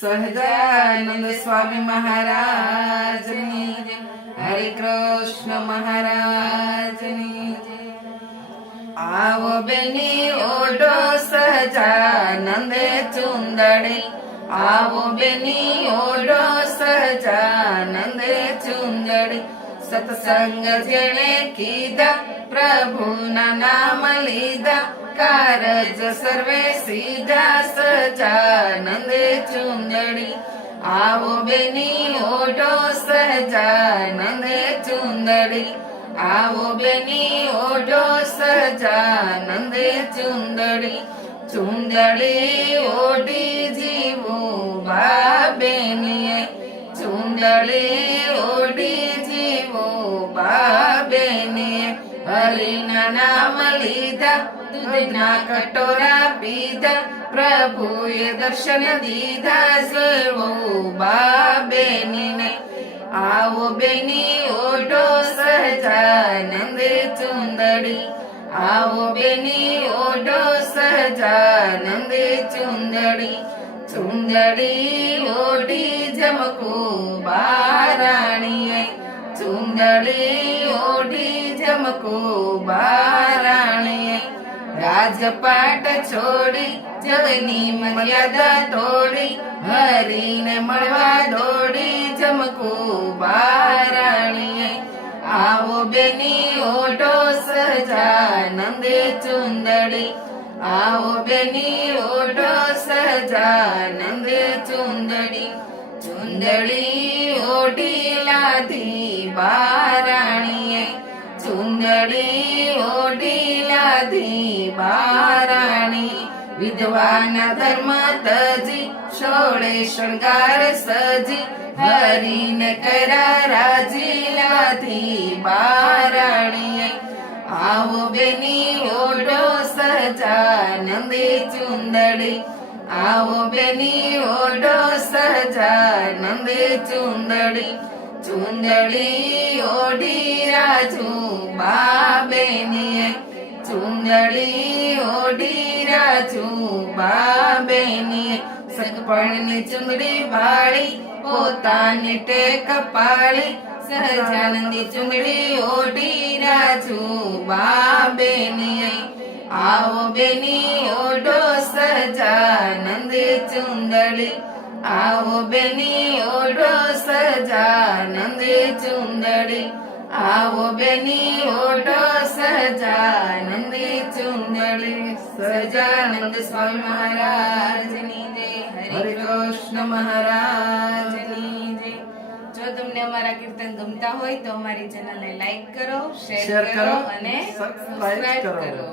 સહજાનંદ સ્વામી મહારાજની જય. હરે કૃષ્ણ મહારાજની જય. આવો બેની ઓઢો સહજાનંદે ચુંદડી, આવો બેની ઓઢો સહજાનંદે ચુંદડી. સત્સંગ જેણે કીધા, પ્રભુના નામ લીધા, કારજ સર્વે સીધા, સહજાનંદે ચુંદડી. આવો બેની ઓઢો સહજાનંદે ચુંદડી, આવો બેની ઓઢો સહજાનંદે ચુંદડી. ચુંદડી ઓઢી જીવું બા બેનીએ, ચુંદડી ઓઢી જીવું બા બેનીએ. હરિના નામ લીધા, દૂધના કટોરા પીધા, પ્રભુએ દર્શન દીધા, સર્વો બા બેનીને. આવો બેની ઓઢો સહજાનંદે ચુંદડી, આવો બેની ઓઢો સહજાનંદે ચુંદડી. ચુંદડી ઓઢી જમકું બારાણીએ, ચુંદડી ઓઢી જમકું બારાણીએ. રાજપાટ છોડી, જગની મર્યાદા તોડી, હરીને મળવા દોડી, જમકું બારાણીએ. આવો બેની ઓઢો સહજાનંદે ચુંદડી, આવો બેની ઓઢો સહજાનંદે ચુંદડી. ચુંદડી ઓઢી લાધી બારાણીએ, ચુંદડી ઓઢી લાધી બારાણી. વિધવાના ધર્મ તજી, સોળે શણગાર સજી, હરીને કર્યા રાજી, લાધી બારાણીએ. આવો બેની ઓઢો સહજાનંદે ચુંદડી, આવો બેની ઓઢો સહજાનંદે ચુંદડી. ચુંદડી ઓઢી રાજુ બા બેનીએ, ચુંદડી ઓઢી રાજુ બા બેનીએ. સગપણની ચુંદડી વાળી, પોતાની ટેક પાળી, સહજાનંદી ચુંદડી ઓઢી રાજુ બા બેનીએ. આવો બેની ઓઢો સહજાનંદે ચુંદડી, આવો બેની ઓઢો સહજાનંદે ચુંદડી. આવો બેની ઓઢો સહજાનંદે ચુંદડી. સહજાનંદ સ્વામી મહારાજની જય. હરે કૃષ્ણ મહારાજની જય. જો તમને અમારા કીર્તન ગમતા હોય તો અમારી ચેનલને લાઈક કરો, શેર શેર કરો કરો, અને સબસ્ક્રાઇબ સબસ્ક્રાઇબ કરો. કરો.